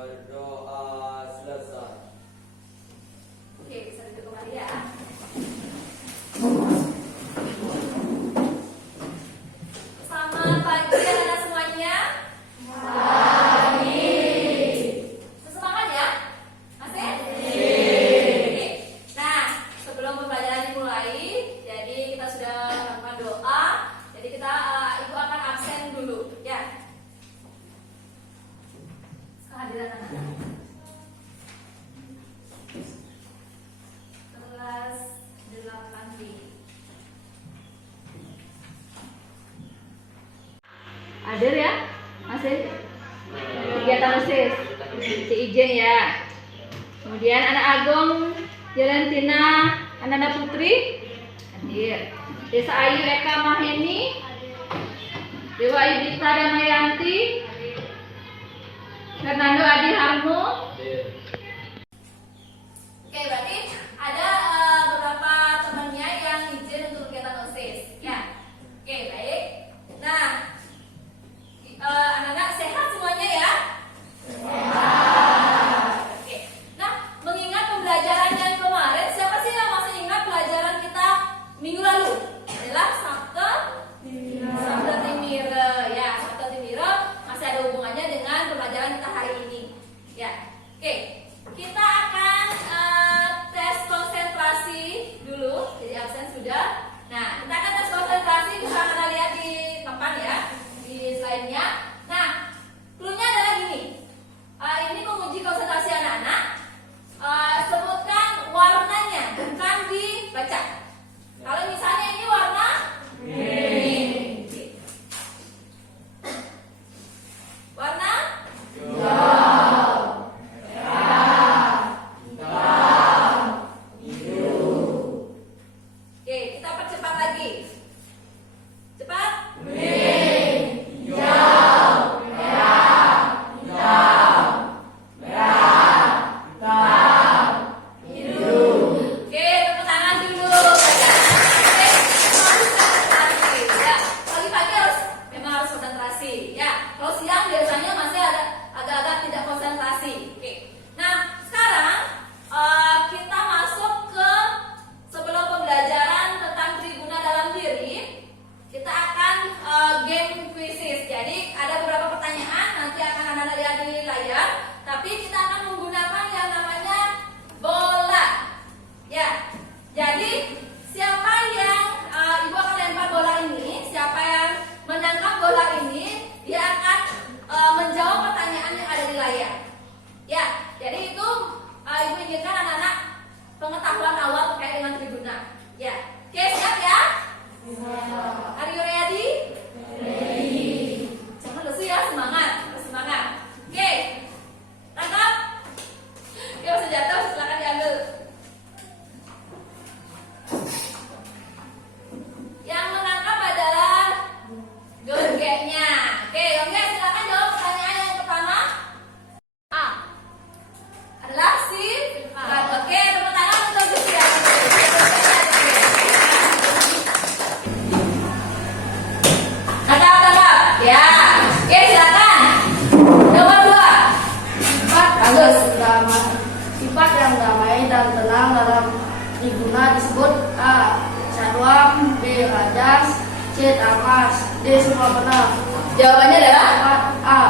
Berdoa selesai. Oke, bisa duduk kembali ya. Selamat pagi anak-anak semuanya. Pagi. Semangat ya? Masih? Oke. Nah, sebelum pembelajaran dimulai, jadi kita sudah melakukan doa. Jadi kita ibu akan absen dulu, ya. Kehadiran anak-anak. Kelas 8B. Hadir ya? Masih? Kegiatan OSIS. Si Ijen ya. Kemudian anak Agung, Jalantina, Ananda Putri hadir. Desa Ayu Eka Maheni, Dewa Ayu Dita Damayanti, Fernando Adi Harmo. Oke, berarti ada beberapa temannya yang izin untuk kegiatan OSIS. Ya, oke, baik. Nah, anak-anak sehat semuanya ya? Sehat. Oke. Nah, mengingat pembelajaran yang kemarin, siapa sih yang masih ingat pelajaran kita minggu lalu? Adalah Sabta Timire. Ya, Sabta Timire masih ada hubungannya dengan pembelajaran kita hari ini. Ya, oke. Kita akan tes konsentrasi dulu. Jadi absen sudah. Nah, kita akan tes konsentrasi. Bisa kita lihat di papan ya, di slide-nya. Nah, clue-nya adalah gini. Ini menguji konsentrasi anak-anak. Sebutkan warnanya, bukan dibaca. Kalau misalnya ini warna pink. Warna oke, kita percepat lagi. Cepat. Oke, tepuk tangan dulu. Oke, konsentrasi. Ya, pagi-pagi memang harus konsentrasi. Ya, kalau siang biasanya masih ada agak-agak tidak konsentrasi. Oke. Nah, sekarang kita masuk ke sebelum pembelajaran tentang triguna dalam diri, kita akan game quizzes. Jadi ada beberapa pertanyaan nanti akan Anda lihat di layar, tapi kita akan menggunakan yang namanya bola. Ya, jadi siapa yang ibu akan lempar bola ini, siapa yang menangkap bola ini, dia akan menjawab pertanyaan yang ada di layar. Ya, jadi itu ibu inginkan anak-anak pengetahuan awal terkait dengan triguna. Ya, oke, siap ya? Are you ready? Ready. Jangan lesu ya, semangat, semangat. Oke, tangkap. Oke, masih jatuh, silakan diambil. Yang menangkap adalah Gonggeknya. Oke, Gonggek silakan jawab pertanyaan yang pertama. A adalah si Firman. Oke, tepuk tangan untuk Gusti ya. Tangkap. Ya. Oke, silakan. Nomor 2. Sifat yang damai dan tenang dalam triguna disebut A. Satwam, B. Rajas, C. Tamas, D. Semua benar. Jawabannya adalah Sifat A.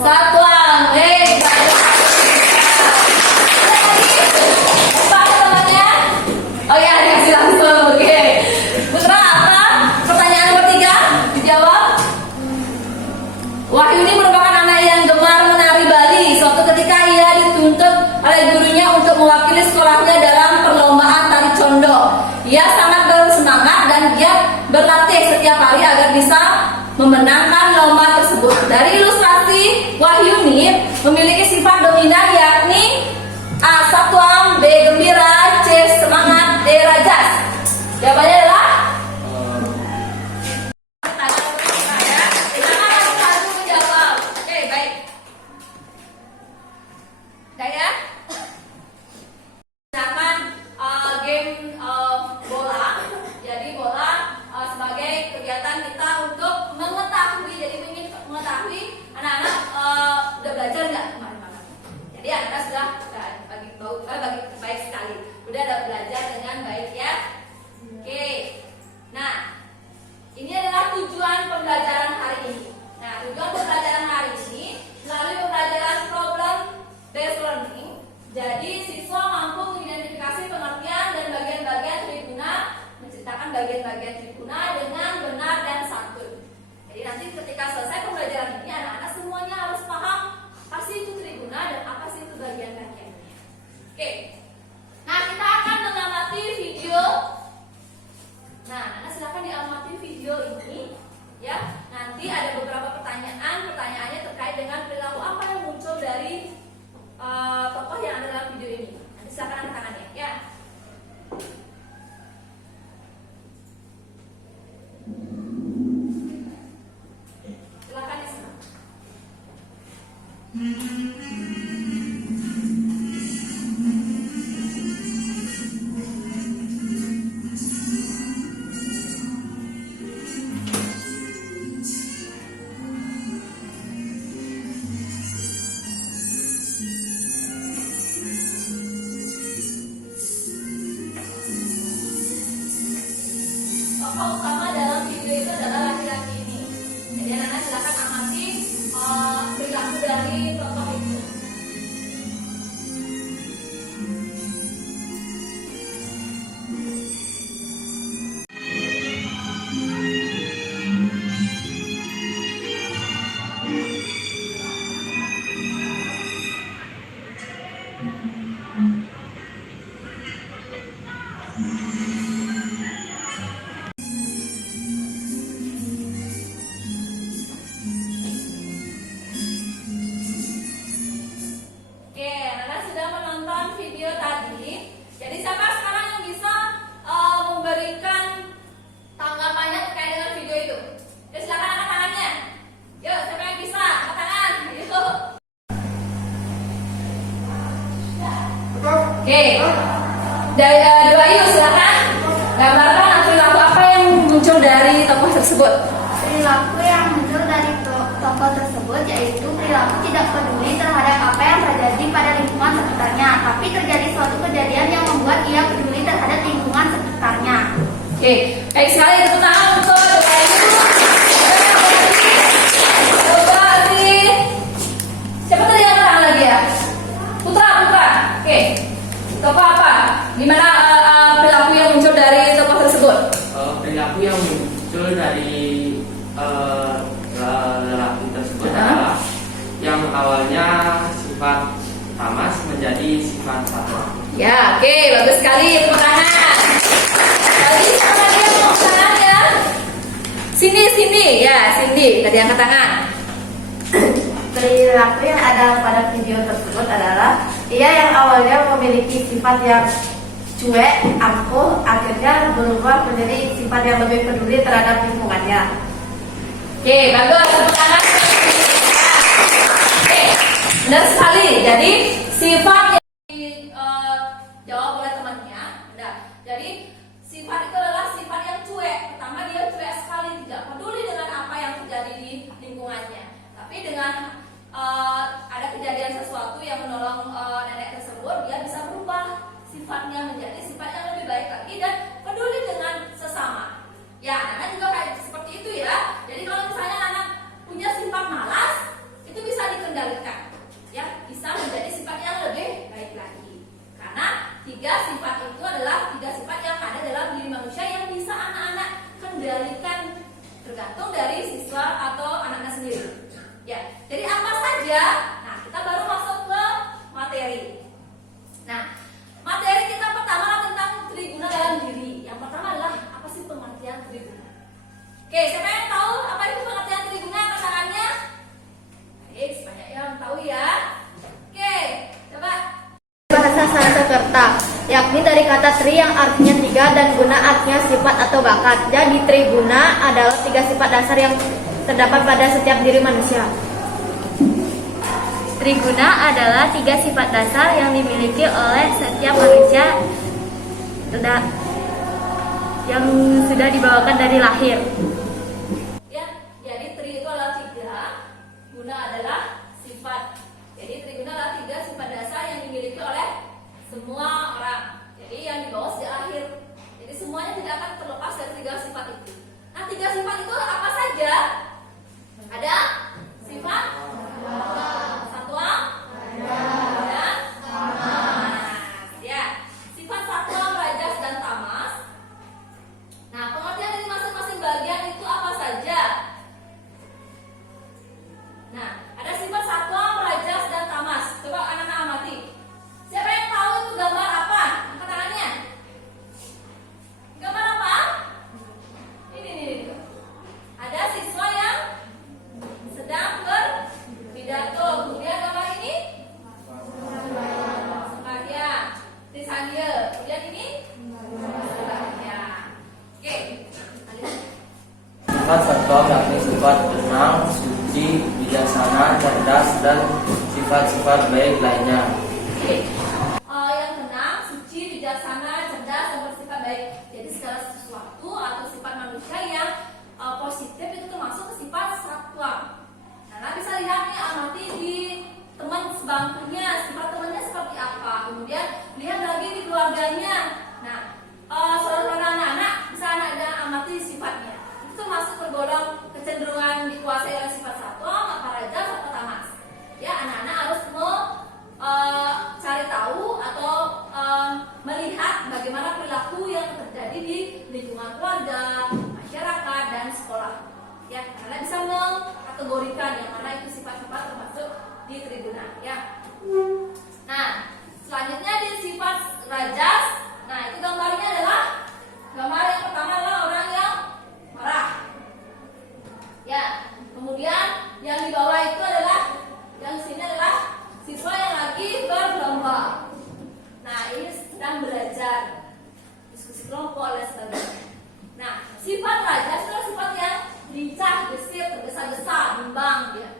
Satwam. Oh ya, dikasih langsung. Oke. Putra, apa? Pertanyaan nomor 3 dijawab. Wahyuni merupakan anak yang gemar menari Bali. Suatu ketika ia dituntut oleh gurunya untuk mewakili sekolahnya dalam perlombaan tari condo. Ia sangat bersemangat dan giat berlatih setiap hari agar bisa memenangkan lomba tersebut. Dari ilustrasi, Wahyuni memiliki sifat dominan yakni A. Satwam, B. Gembira, C. Semangat, D. Rajas. Jawabannya adalah bola. Jadi bola sebagai kegiatan kita untuk mengetahui. Jadi ingin mengetahui anak-anak udah belajar nggak kemarin? Jadi anak sudah bagi baik sekali. Udah ada belajar dengan baik ya. Oke. Nah, ini adalah tujuan pembelajaran hari ini. Nah, tujuan pembelajaran hari ini melalui pembelajaran problem based learning. Jadi siswa mampu mengidentifikasi pengertian dan bagian-bagian triguna, menceritakan bagian-bagian triguna dengan benar dan santun. Jadi nanti ketika selesai pembelajaran ini anak-anak semuanya harus paham apa sih itu triguna dan apa sih itu bagian-bagiannya. Oke. Nah, kita akan mengamati video. Nah, anak silakan diamati video ini ya. Nanti ada beberapa pertanyaan. Pertanyaannya terkait dengan perilaku apa yang muncul dari tokoh yang ada dalam video ini. Nanti silakan angkat tangannya ya. Silakan disimak. Tokoh utama dalam video itu adalah laki-laki ini. Jadi anak-anak silakan amati perilaku dari tokoh itu. Oke, anak-anak sudah menonton video tadi. Jadi siapa sekarang yang bisa memberikan tanggapannya terkait dengan video itu? Ya silakan angkat tangannya. Yuk, siapa yang bisa? Angkat tangan. Yuk. Oke. Dari Ayu silakan gambarkan perilaku apa yang muncul dari tokoh tersebut. Perilaku yang muncul dari tokoh tersebut yaitu perilaku tidak peduli terhadap apa yang terjadi pada lingkungan sekitarnya, tapi terjadi suatu kejadian yang membuat ia peduli terhadap lingkungan sekitarnya. Oke, baik sekali, tepuk tangan untuk Ayu. Coba sih. Siapa tadi yang tangan lagi ya? Putra. Oke. Tokoh apa? Gimana perilaku yang muncul dari tokoh tersebut? Perilaku yang muncul dari lelaki tersebut adalah yang awalnya sifat tamas menjadi sifat satwa. Ya, oke, bagus sekali, tepuk tangan. Lagi siapa lagi yang mau tangan ya? Cindy, ya, Cindy, tadi angkat tangan. Perilaku yang ada pada video tersebut adalah ia yang awalnya memiliki sifat yang cuek, angkuh, akhirnya berubah menjadi sifat yang lebih peduli terhadap lingkungannya. Oke, bagus, tepuk tangan. Oke, benar sekali. Jadi sifat yang dijawab oleh temannya, nah, jadi sifat itu adalah sifat yang cuek. Pertama, dia cuek sekali, tidak peduli dengan apa yang terjadi di lingkungannya. Tapi dengan ada kejadian sesuatu yang menolong nenek tersebut, dia bisa berubah sifatnya menjadi sifat yang lebih baik lagi dan peduli dengan sesama. Ya, anak juga kayak seperti itu ya. Jadi kalau misalnya anak punya sifat malas, itu bisa dikendalikan. Ya, bisa menjadi sifat yang lebih baik lagi. Karena tiga sifat itu adalah tiga sifat yang ada dalam diri manusia yang bisa anak-anak kendalikan tergantung dari siswa atau anak-anak sendiri. Ya, jadi apa saja? Nah, kita baru masuk ke materi. Nah, materi kita pertama adalah tentang triguna dalam diri. Yang pertama adalah apa sih pengertian triguna? Oke, siapa yang tahu apa itu pengertian triguna? Angkat tangannya. Baik, banyak yang tahu ya. Oke, coba. Bahasa Sanskerta, yakni dari kata tri yang artinya tiga dan guna artinya sifat atau bakat. Jadi triguna adalah tiga sifat dasar yang terdapat pada setiap diri manusia. Triguna adalah tiga sifat dasar yang dimiliki oleh setiap manusia yang sudah dibawakan dari lahir. Ya, jadi tri itu adalah tiga, guna adalah sifat. Jadi triguna adalah tiga sifat dasar semua orang. Jadi yang di bawah sejak lahir. Jadi semuanya tidak akan terlepas dari 3 sifat itu. Nah, 3 sifat itu apa saja? Ada sifat satwa, dan tamas. Ya, sifat satwa, rajas, dan tamas. Nah, pengertian dari masing-masing bagian itu apa saja? Nah, ada sifat satwa, rajas, dan tamas. Coba anak-anak amati. Siapa yang tahu itu gambar apa? Angkat tangannya. Gambar apa? Ini. Ada siswa yang sedang berpidato. Kemudian gambar ini sembahyang, Trisandya. Kemudian ini sembahyang. Oke. Sifat satwa yakni sifat tenang, suci, bijaksana, cerdas, dan sifat-sifat baik lainnya. Oke. Yang tenang, suci, bijaksana, cerdas, dan bersifat baik. Jadi segala sesuatu atau sifat manusia yang positif itu termasuk ke sifat satwa. Nah, bisa lihat nih, amati di teman sebangkunya, sifat temannya seperti apa. Kemudian lihat lagi di keluarganya. Nah, saudara anak-anak bisa anaknya amati sifatnya. Itu termasuk tergolong kecenderungan dikuasai oleh sifat satwa, maka raja atau tamas. Ya, anak-anak harus cari tahu atau melihat bagaimana perilaku yang terjadi di lingkungan keluarga, masyarakat, dan sekolah. Ya, karena bisa mengkategorikan yang mana itu sifat-sifat termasuk di tribuna. Ya. Nah, selanjutnya di sifat rajas. Nah, itu gambarnya adalah gambar yang pertama adalah orang yang marah. Ya, kemudian yang di bawah itu adalah yang sini adalah siswa yang lagi berlomba. Nah, ini sedang belajar, diskusi kelompok dan sebagainya. Nah, sifat rajas adalah sifat yang lincah, gesit, tergesa-gesa, bimbang dia.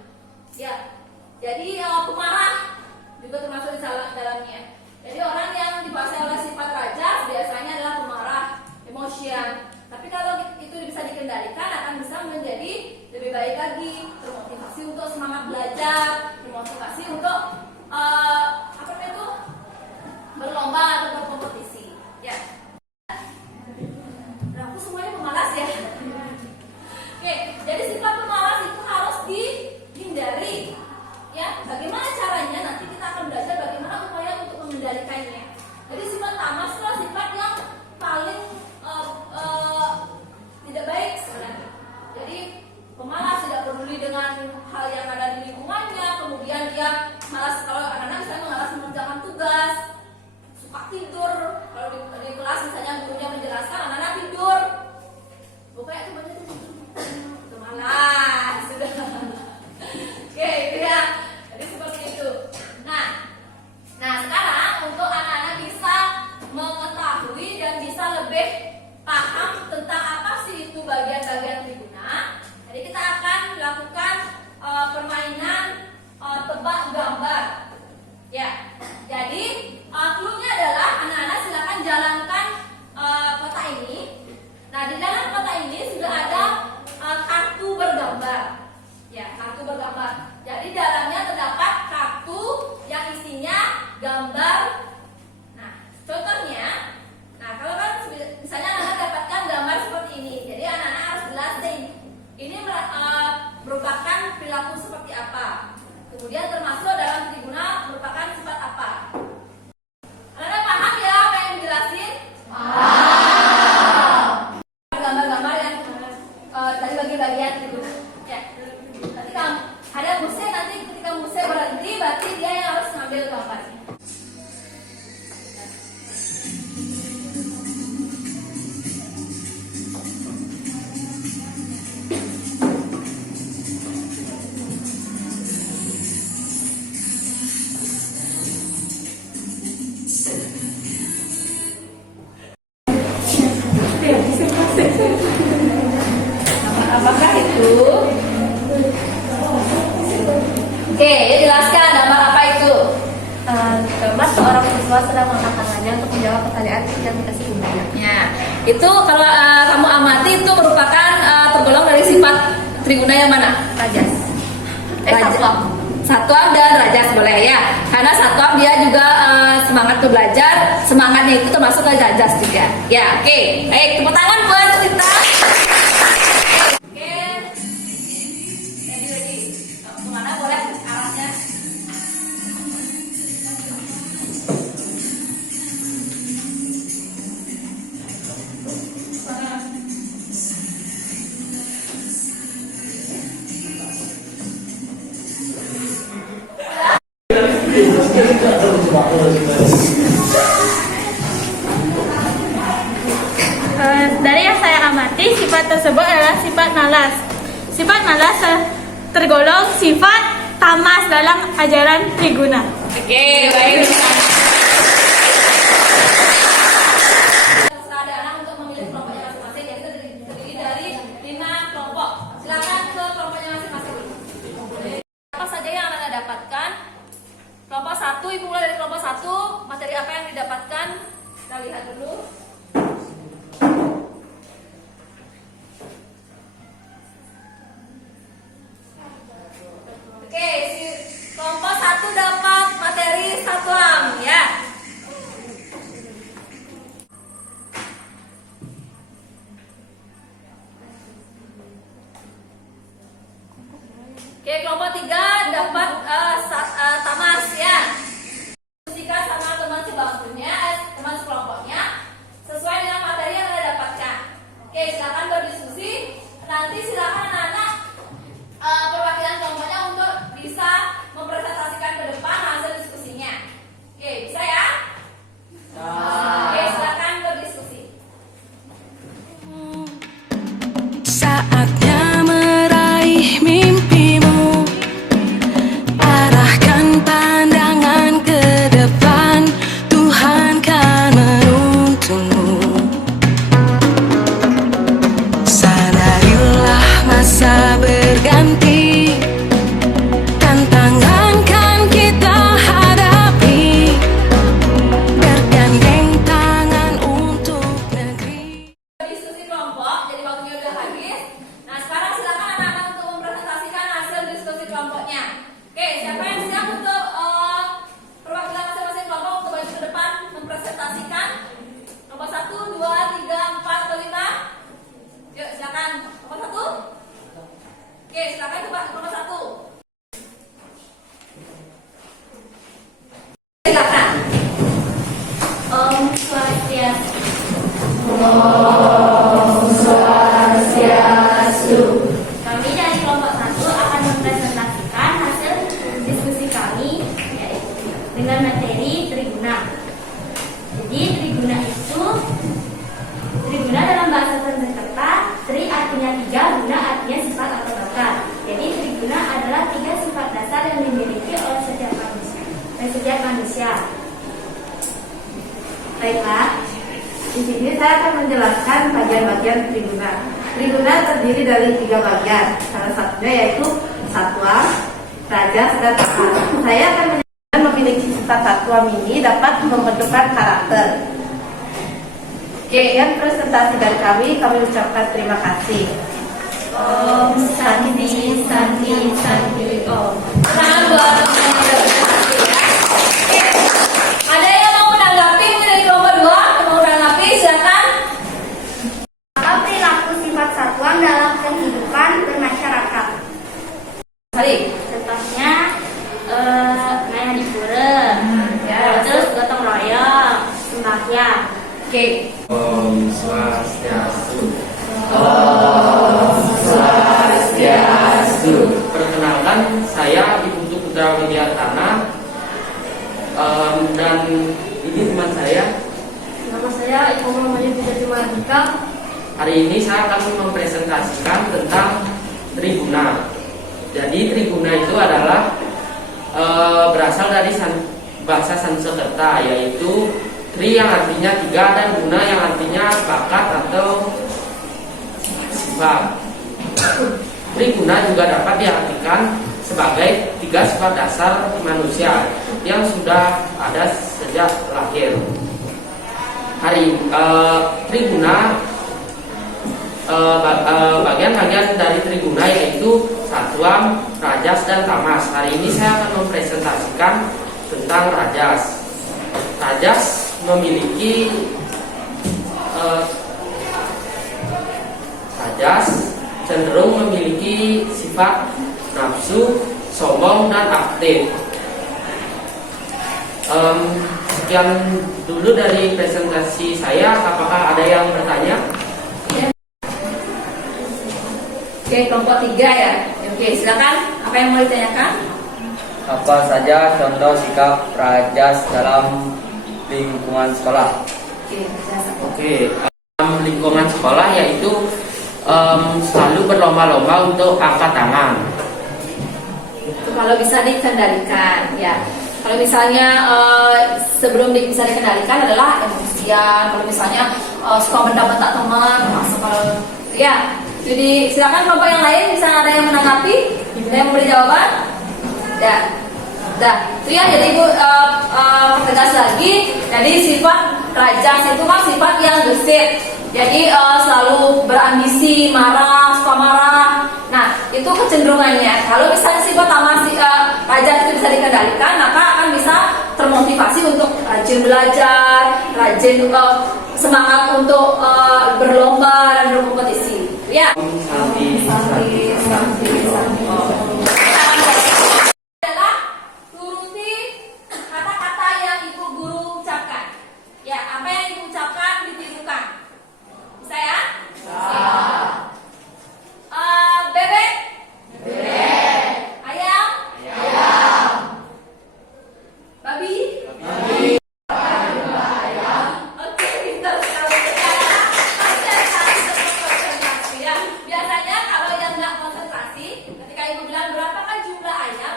Ya, jadi pemarah juga termasuk di dalamnya. Jadi orang yang dikuasai oleh sifat rajas biasanya adalah pemarah, emosian. Tapi kalau itu bisa dikendalikan akan bisa menjadi lebih baik lagi, termotivasi untuk semangat belajar, termotivasi untuk berlomba atau berkompetisi. Ya. Aku semuanya pemalas ya. Oke, jadi sifat pemalas itu harus dihindari. Ya, bagaimana caranya? Nanti kita akan belajar bagaimana upaya untuk mengendalikannya. Jadi sifat tamas adalah sifat yang paling tidak baik sebenarnya. Jadi pemalas, tidak peduli dengan hal yang ada di lingkungannya. Kemudian dia malas, kalau anak-anak misalnya malas mengerjakan tugas, suka tidur. Kalau di kelas misalnya gurunya menjelaskan, anak-anak tidur. Pokoknya itu banyak itu malas sudah. Oke, itu ya. Jadi seperti itu. Nah sekarang untuk anak-anak bisa mengetahui dan bisa lebih paham tentang apa sih itu bagian-bagian tribuna. Jadi kita akan melakukan permainan tebak gambar. Ya. Jadi clue-nya adalah anak-anak silakan jalankan kotak ini. Nah, di dalam kotak ini sudah ada kartu bergambar. Ya, kartu bergambar. Jadi dalamnya terdapat kartu yang isinya gambar. Nah, contohnya, kalau kan misalnya anak-anak dapatkan gambar seperti ini. Jadi anak-anak harus jelasin ini merupakan perilaku seperti apa. Kemudian termasuk dalam tribuna merupakan sifat apa. Anak-anak paham ya apa yang dijelasin? Paham. Gambar-gambar yang dari bagian-bagian tribuna. Ya. Nanti ada Muse, nanti ketika Muse berhenti, berarti dia yang harus ngambil gambarnya. Apakah itu? Oke, ya jelaskan gambar apa itu? Gambar seorang siswa sedang mengangkat tangannya untuk menjawab pertanyaan yang dikasih gurunya. Ya, itu kalau kamu amati itu merupakan tergolong dari sifat tribuna yang mana? Rajas. Satwa dan rajas boleh ya. Karena satwa dia juga semangat ke belajar, semangatnya itu termasuk ke Rajas juga. Ya, oke. Baik, tepuk tangan buat kita. Oke. Ready. Kemana boleh arahnya? Dari yang saya amati, sifat tersebut adalah sifat malas. Sifat malas tergolong sifat tamas dalam ajaran Triguna. Oke, baik. Terserah anak untuk memilih kelompoknya masing-masing. Jadi terdiri dari 5 kelompok. Silakan ke kelompoknya masing-masing. Apa saja yang Anda dapatkan? Kelompok 1, Ibu mulai dari kelompok 1. Materi apa yang didapatkan? Kita lihat dulu. Oke, kelompok 1 dapat materi satuan ya. Oke, kelompok 3 dapat tamas ya. Diskusikan sama teman sebangkunya, teman sekelompoknya sesuai dengan materi yang Anda dapatkan. Oke, silakan berdiskusi. Nanti silakan anak-anak perwakilan kelompoknya untuk bisa mempresentasikan ke depan hasil diskusinya. Oke, bisa ya? Oke, silakan berdiskusi. Saatnya meraih mimpimu, arahkan pandangan ke depan, Tuhan kan menuntunmu. Sadarilah masa berganti, tantangan kan kita hadapi, bergandeng tangan untuk negeri. Diskusi kelompok, jadi waktunya udah habis. Nah, sekarang silakan anak-anak untuk mempresentasikan hasil diskusi kelompoknya. Oke, siapa yang siap untuk perwakilan masing-masing kelompok untuk maju ke depan mempresentasikan? Nomor 1, 2, 3, 4, atau 5? Yuk, silakan. Nomor 1. Oke, silakan coba nomor 1. Silakan. Om Swastiastu. Kami dari kelompok 1 akan mempresentasikan hasil diskusi kami yaitu dengan materi Triguna. Jadi Triguna dalam bahasa Sanskerta, Tri artinya 3, guna artinya sifat atau bakat. Jadi Triguna adalah 3 sifat dasar yang dimiliki oleh setiap manusia. Baiklah, di sini saya akan menjelaskan bagian-bagian Triguna. Triguna terdiri dari 3 bagian. Salah satunya yaitu satwa, rajas, dan tamas. Saya akan menjelaskan memiliki sifat satwa ini dapat membentukkan karakter. Sekian presentasi dari kami ucapkan terima kasih. Om Santi Santi Santi Om. Selamat buat ada yang mau menanggapi dari kelompok 2? Mau menanggapi, silakan. Apa perilaku sifat satwa dalam kehidupan bermasyarakat? Hari. Contohnya ngayah di pura, terus gotong royong, sembahyang. Oke. Om Swastiastu. Perkenalkan, saya Ibu Putra Widiatana, dan ini teman saya. Nama saya Ibu Muhammad Jumadika. Hari ini saya akan mempresentasikan tentang Triguna. Jadi Triguna itu adalah berasal dari bahasa Sanskerta, yaitu Tri yang artinya 3 dan guna yang artinya bakat atau sifat. Triguna juga dapat diartikan sebagai 3 sifat dasar manusia yang sudah ada sejak lahir. Triguna, bagian-bagian dari Triguna yaitu satuan, rajas, dan tamas. Hari ini saya akan mempresentasikan tentang rajas. Sajas memiliki Sajas cenderung memiliki sifat nafsu, sombong, dan aktif. Sekian dulu dari presentasi saya. Apakah ada yang bertanya? Oke, kelompok 3 ya. Oke, silakan. Apa yang mau ditanyakan? Apa saja contoh sikap Rajas dalam lingkungan sekolah? Oke, dalam lingkungan sekolah yaitu selalu berlomba-lomba untuk angkat tangan. Itu kalau bisa dikendalikan, ya. Kalau misalnya sebelum bisa dikendalikan adalah emosian. Kalau misalnya suka bentak-bentak teman, masuk kalau ya. Jadi silakan kelompok yang lain bisa ada yang menanggapi, ada yang memberi jawaban. Itu ya. Jadi Ibu tegas lagi. Jadi sifat Rajas itu kan sifat yang gesit. Jadi selalu berambisi, marah, suka marah. Nah, itu kecenderungannya. Kalau misalnya sifat Rajas itu bisa dikendalikan, maka akan bisa termotivasi untuk rajin belajar, rajin semangat untuk berlomba dan berkompetisi. Ya. Adalah turuti kata-kata yang Ibu Guru ucapkan. Ya, apa yang Ibu ucapkan ditirukan. Bisa ya? Bebek. Ayam. Babi. Oke, pintar sekali. Ya, biasanya kalau yang nggak konsentrasi, ketika Ibu bilang berapakah jumlah ayam?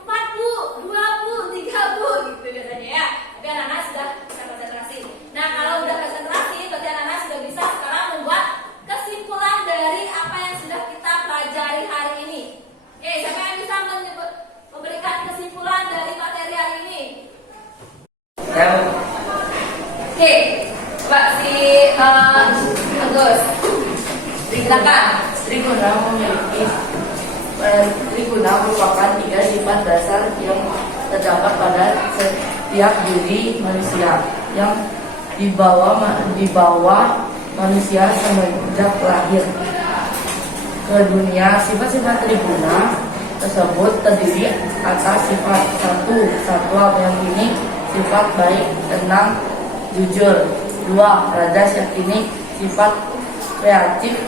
4 Bu, 2 Bu, 3 Bu, gitu biasanya ya. Tapi anak-anak sudah bisa konsentrasi. Nah, kalau udah konsentrasi, berarti anak-anak sudah bisa sekarang membuat kesimpulan dari apa yang sudah kita pelajari hari ini. Oke, siapa yang bisa memberikan kesimpulan dari materi hari ini? Oke, coba si Agus. Silakan. Triguna merupakan 3 sifat dasar yang terdapat pada setiap diri manusia yang dibawa manusia semenjak lahir ke dunia. Sifat-sifat triguna tersebut terdiri atas sifat 1 satwa, yang ini sifat baik, tenang, jujur. 2 Rajas, yang ini sifat kreatif,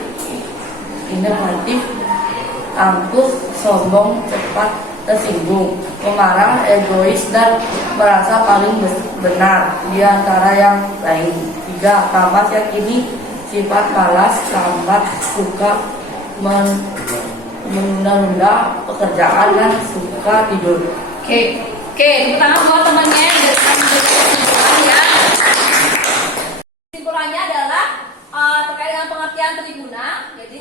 inovatif, angkuh, sombong, cepat tersinggung, pemarah, egois, dan merasa paling benar di antara yang lain. 3 Tamas, yang ini sifat malas, lambat, suka menunda pekerjaan, dan suka tidur. Oke, tepuk tangan buat temannya yang dari kesimpulan ya. Kesimpulannya adalah terkait dengan pengertian triguna. Jadi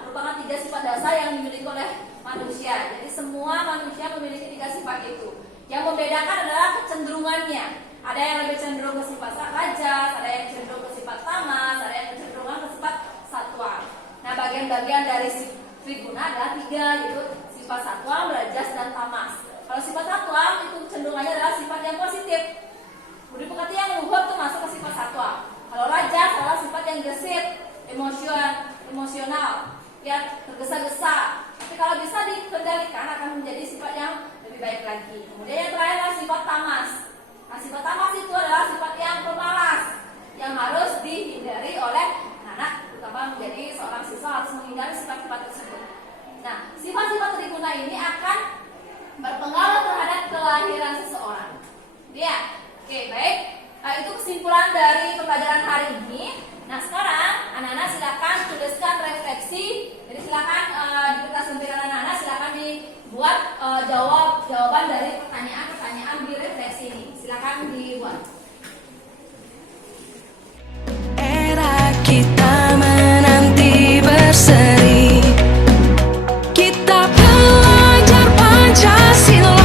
merupakan 3 sifat dasar yang dimiliki oleh manusia. Jadi semua manusia memiliki 3 sifat itu. Yang membedakan adalah kecenderungannya. Ada yang lebih cenderung ke sifat Rajas, ada yang cenderung ke sifat tamas, ada yang cenderung ke sifat satwa. Nah, bagian-bagian dari triguna adalah 3, yaitu sifat satwa, Rajas, dan tamas. Kalau sifat satwa itu cenderungannya adalah sifat yang positif. Budi pekerti yang luhur itu masuk ke sifat satwa. Kalau Rajas adalah sifat yang gesit, emosional, ya tergesa-gesa. Tapi kalau bisa dikendalikan akan menjadi sifat yang lebih baik lagi. Kemudian yang terakhir adalah sifat tamas. Nah, sifat tamas itu adalah sifat yang pemalas, yang harus dihindari oleh anak, terutama menjadi seorang siswa harus menghindari sifat-sifat tersebut. Nah, sifat-sifat triguna ini akan berpengaruh terhadap kelahiran seseorang. Ya, oke, baik. Nah, itu kesimpulan dari pembelajaran hari ini. Nah, sekarang anak-anak silakan tuliskan refleksi. Jadi silakan di kertas lempiran anak-anak silakan dibuat jawaban dari pertanyaan-pertanyaan di refleksi ini. Silakan dibuat. Era kita menanti berseri, kita belajar Pancasila,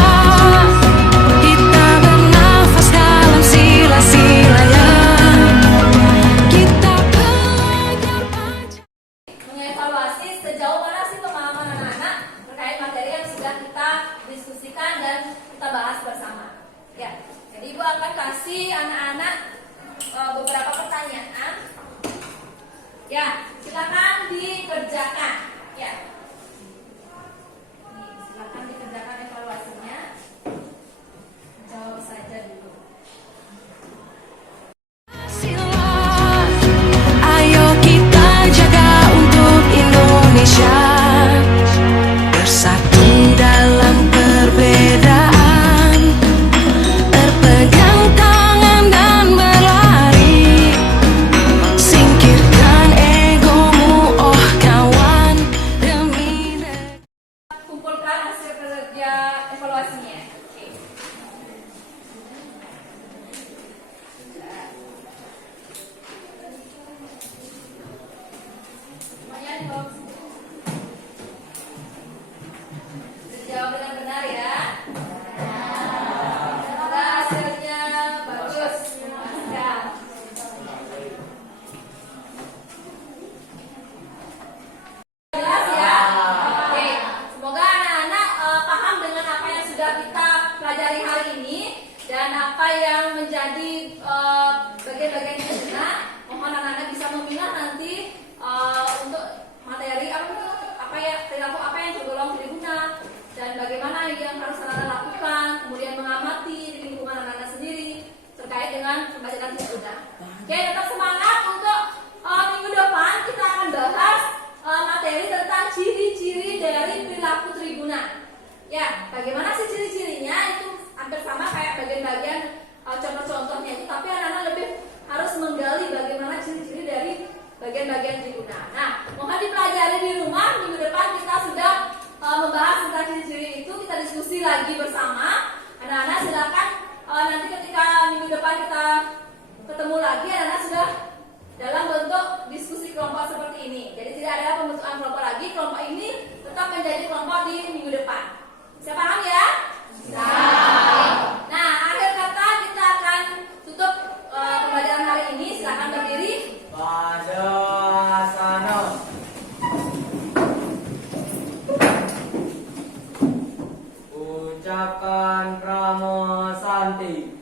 kita bernafas dalam sila-silanya, kita belajar Pancasila. Mengevaluasi sejauh mana sih pemahaman anak-anak terkait materi yang sudah kita diskusikan dan kita bahas bersama. Ya, Jadi Ibu akan kasih anak-anak beberapa pertanyaan. Ya, silakan dikerjakan. Ya. Nih, silakan dikerjakan evaluasinya. Jawab saja dulu. Sila, ayo kita jaga untuk Indonesia, bersatu dalam perbedaan, berpegang tangan dan berlari, singkirkan egomu oh kawan, demi negeri. Kumpulkan hasil kerja evaluasinya. Oke. Semuanya dijawab. Dijawab dengan benar ya. Semoga hasilnya bagus. Siap. Jelas ya? Oke, semoga anak-anak paham dengan apa yang sudah kita pelajari hari ini dan apa yang menjadi bagian-bagian yang berguna. Mohon anak-anak bisa memilah nanti untuk materi apa ya perilaku apa yang tergolong tidak guna dan bagaimana yang harus anak-anak lakukan, kemudian mengamati di lingkungan anak-anak sendiri terkait dengan pembelajaran tidak guna. Oke, tetap semangat untuk minggu depan kita akan bahas materi tentang ciri-ciri dari perilaku triguna. Ya, bagaimana sih ciri-cirinya itu hampir sama kayak bagian-bagian contoh-contohnya itu, tapi anak-anak lebih harus menggali bagaimana ciri-ciri dari bagian-bagian triguna. Nah, mohon dipelajari di rumah. Minggu depan kita sudah membahas tentang ciri-ciri itu, kita diskusi lagi bersama. Anak-anak silakan nanti ketika minggu depan kita ketemu lagi, anak-anak sudah dalam bentuk diskusi kelompok seperti ini. Jadi tidak ada pembentukan kelompok lagi. Kelompok ini tetap menjadi kelompok di minggu depan. Bisa paham ya? Bisa. Nah, akhir kata kita akan tutup pembelajaran hari ini. Silakan berdiri. Pada asana. Ucapkan Pramo Santi.